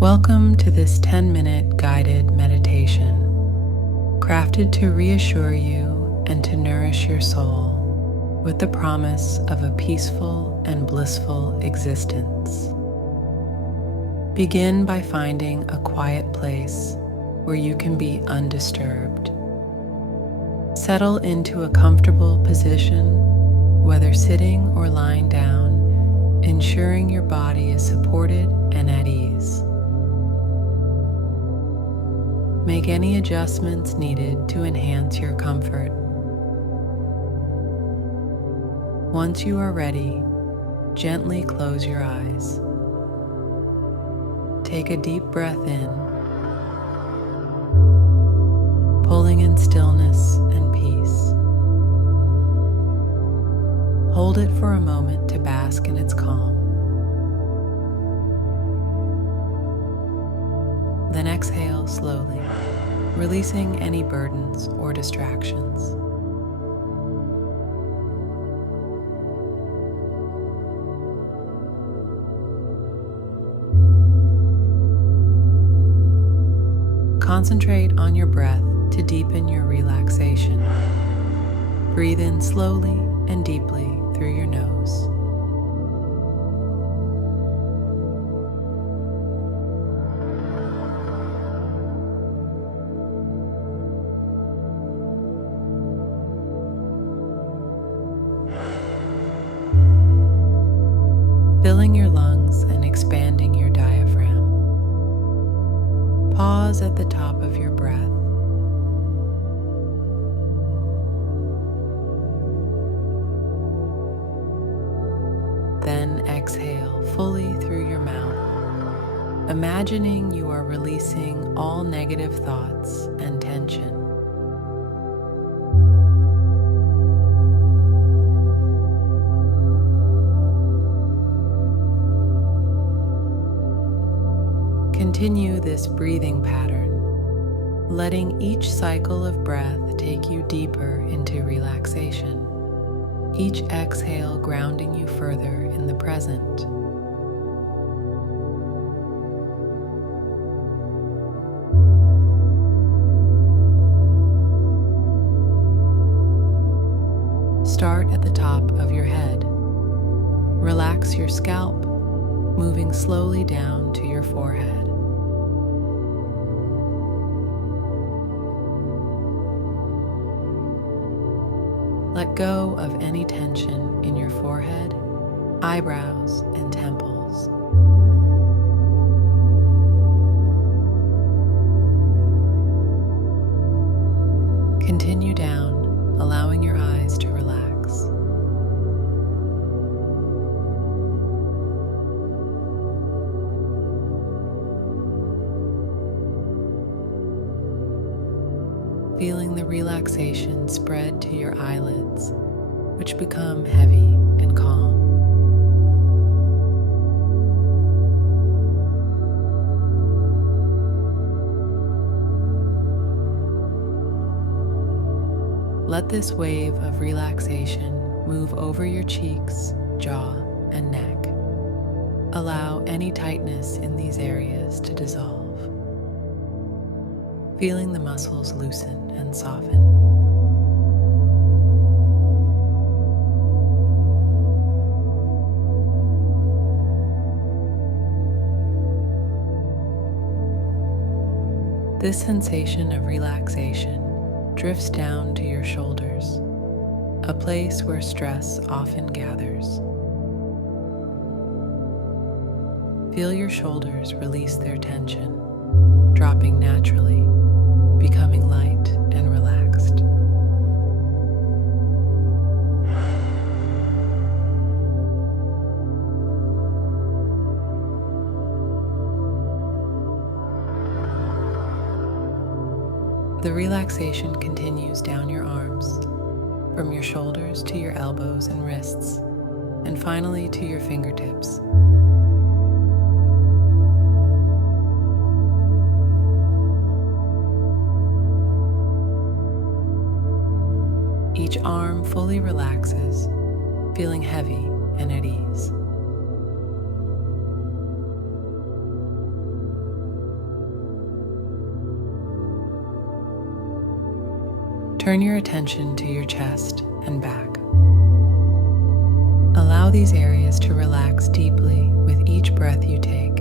Welcome to this 10-minute guided meditation, crafted to reassure you and to nourish your soul with the promise of a peaceful and blissful existence. Begin by finding a quiet place where you can be undisturbed. Settle into a comfortable position, whether sitting or lying down, ensuring your body is supported and at ease. Make any adjustments needed to enhance your comfort. Once you are ready, gently close your eyes. Take a deep breath in, pulling in stillness and peace. Hold it for a moment to bask in its calm. Then exhale slowly, releasing any burdens or distractions. Concentrate on your breath to deepen your relaxation. Breathe in slowly and deeply through your nose. Filling your lungs and expanding your diaphragm. Pause at the top of your breath. Then exhale fully through your mouth, imagining you are releasing all negative thoughts and tension. Continue this breathing pattern, letting each cycle of breath take you deeper into relaxation, each exhale grounding you further in the present. Start at the top of your head. Relax your scalp, moving slowly down to your forehead. Let go of any tension in your forehead, eyebrows, and temples. Continue down, allowing your eyes to relax. Feeling the relaxation spread to your eyelids, which become heavy and calm. Let this wave of relaxation move over your cheeks, jaw, and neck. Allow any tightness in these areas to dissolve. Feeling the muscles loosen and soften. This sensation of relaxation drifts down to your shoulders, a place where stress often gathers. Feel your shoulders release their tension, dropping naturally, becoming light and relaxed. The relaxation continues down your arms, from your shoulders to your elbows and wrists, and finally to your fingertips. Each arm fully relaxes, feeling heavy and at ease. Turn your attention to your chest and back. Allow these areas to relax deeply with each breath you take.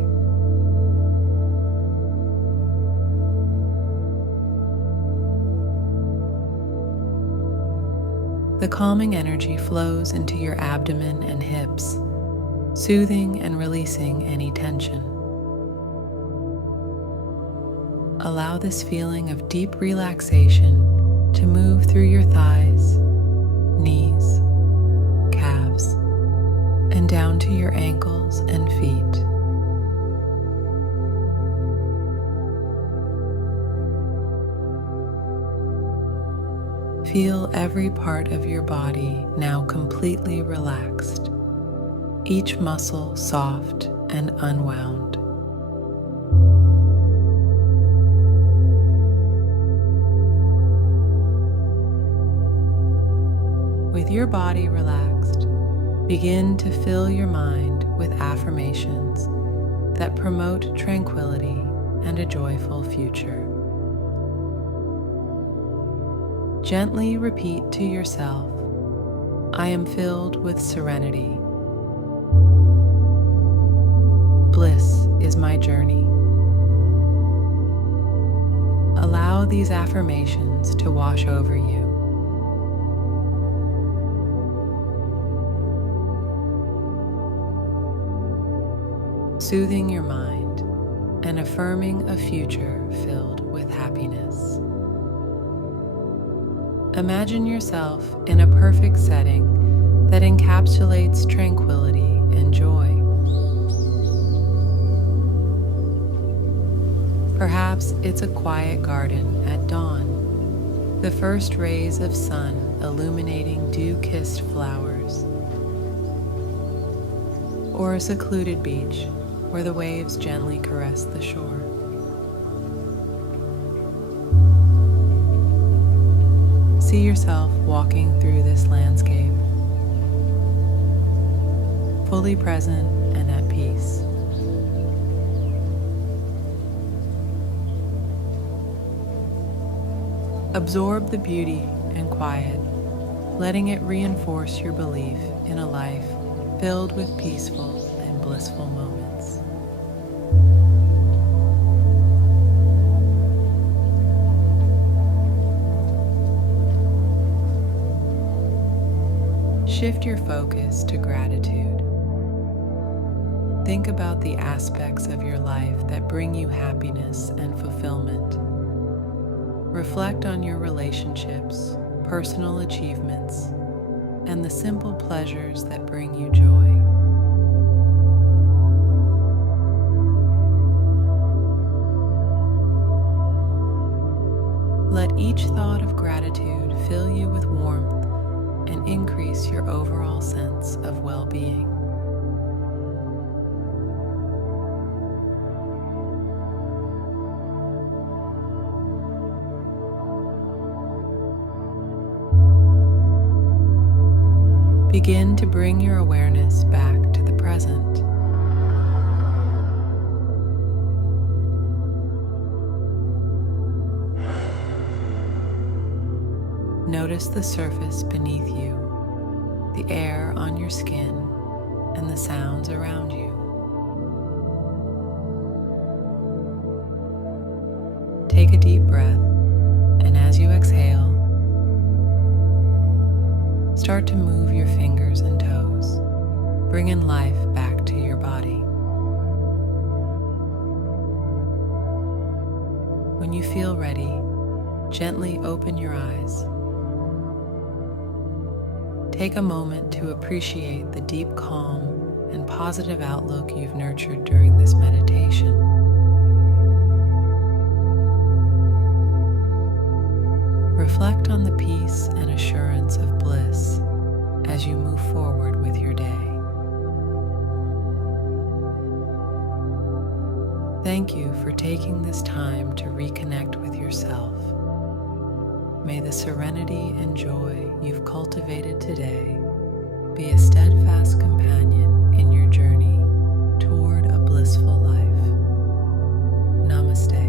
The calming energy flows into your abdomen and hips, soothing and releasing any tension. Allow this feeling of deep relaxation to move through your thighs, knees, calves, and down to your ankles and feet. Feel every part of your body now completely relaxed, each muscle soft and unwound. With your body relaxed, begin to fill your mind with affirmations that promote tranquility and a joyful future. Gently repeat to yourself, "I am filled with serenity. Bliss is my journey." Allow these affirmations to wash over you. Soothing your mind and affirming a future filled with happiness. Imagine yourself in a perfect setting that encapsulates tranquility and joy. Perhaps it's a quiet garden at dawn, the first rays of sun illuminating dew-kissed flowers, or a secluded beach where the waves gently caress the shore. See yourself walking through this landscape, fully present and at peace. Absorb the beauty and quiet, letting it reinforce your belief in a life filled with peaceful and blissful moments. Shift your focus to gratitude. Think about the aspects of your life that bring you happiness and fulfillment. Reflect on your relationships, personal achievements, and the simple pleasures that bring you joy. Let each thought of gratitude fill you with warmth and increase your overall sense of well-being. Begin to bring your awareness back to the present. Notice the surface beneath you, the air on your skin, and the sounds around you. Take a deep breath, and as you exhale, start to move your fingers and toes, bringing life back to your body. When you feel ready, gently open your eyes. Take a moment to appreciate the deep calm and positive outlook you've nurtured during this meditation. Reflect on the peace and assurance of bliss as you move forward with your day. Thank you for taking this time to reconnect with yourself. May the serenity and joy you've cultivated today be a steadfast companion in your journey toward a blissful life. Namaste.